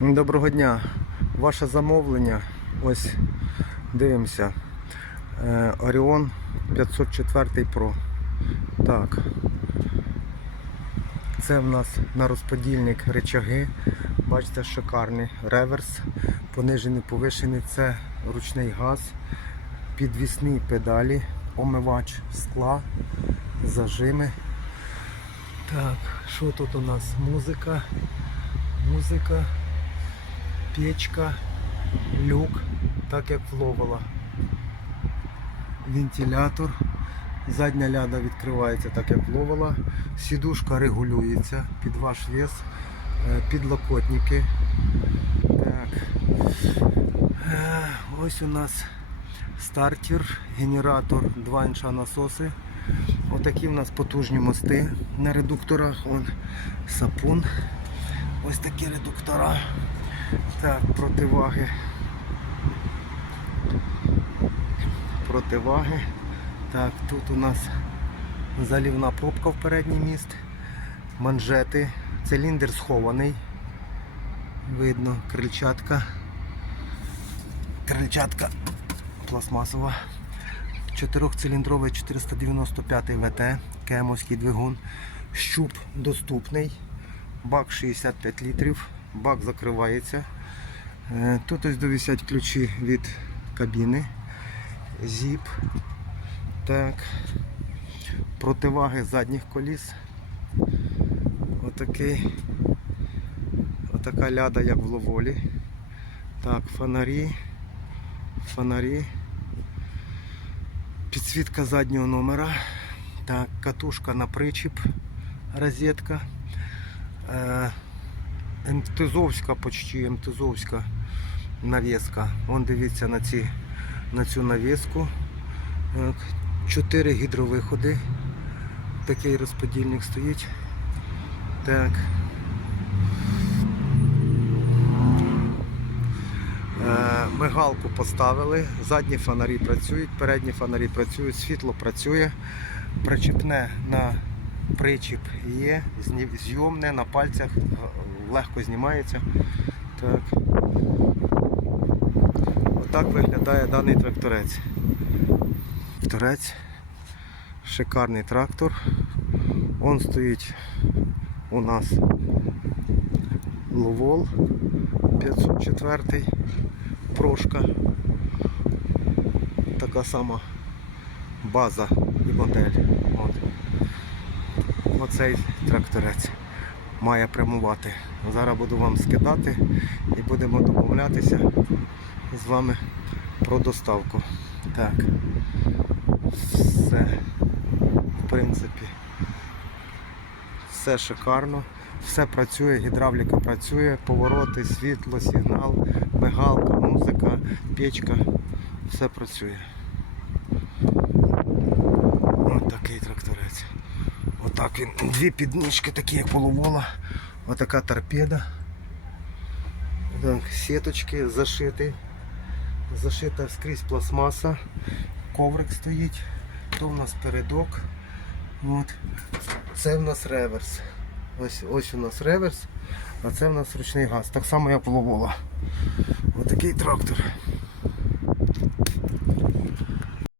Доброго дня. Ваше замовлення. Ось дивимося. Е, Orion 504 Pro. Так. Це в нас на розподільник речаги. Бачите, шикарний реверс, понижений, повишений. Це ручний газ, підвісні педалі, омивач скла, зажими. Так, що тут у нас? Музика. Музика печка, люк, так як вловила. Вентилятор. Задня ляда відкривається так як вловила. Сідушка регулюється під ваш вес. Е, Підлокотники. Так. Е, Ось у нас стартер, генератор, 2 інша насоси. Отакі у нас потужні мости на редукторах. Вон сапун. Ось такі редуктора. Так, противаги. Противаги. Так, тут у нас залівна пробка в передній міст. Манжети. Циліндр схований. Видно, крильчатка. Крильчатка пластмасова. Чотирьохциліндровий 495 ВТ, кемовський двигун. Щуп доступний. Бак 65 літрів. Бак закривається. Е, Тут ось довісять ключі від кабіни. Зіп. Так. Противаги задніх коліс. Отакий. Отака ляда, як в ловолі. Так, фонарі. Фонарі. Підсвітка заднього номера. Так, катушка на причіп. Розетка. МТЗовська почти, МТЗовська навіска. Вон дивіться на, ці, на цю навіску. Чотири гідровиходи. Такий розподільник стоїть. Так. Е, Мигалку поставили, задні фонарі працюють, передні фонарі працюють, світло працює, причіпне на причіп є, зйомне на пальцях, е, легко знімається. Так. Отак виглядає даний тракторець. Тракторець, шикарний трактор. Он стоїть у нас Ловол 504 прошка. Така сама база і модель. Оцей тракторець має прямувати. Зараз буду вам скидати і будемо домовлятися з вами про доставку. Так. Все. В принципі. Все шикарно. Все працює, гідравліка працює, повороти, світло, сигнал, мигалка, музика, печка. Все працює. Ось такий тракторець. Отак він. Дві підніжки такі, як полувола. Отака торпеда. Так, сіточки зашиті. Зашита скрізь пластмаса. Коврик стоїть. То в нас передок. От. Це в нас реверс. Ось, ось у нас реверс, а це в нас ручний газ. Так само як половола. Отакий трактор.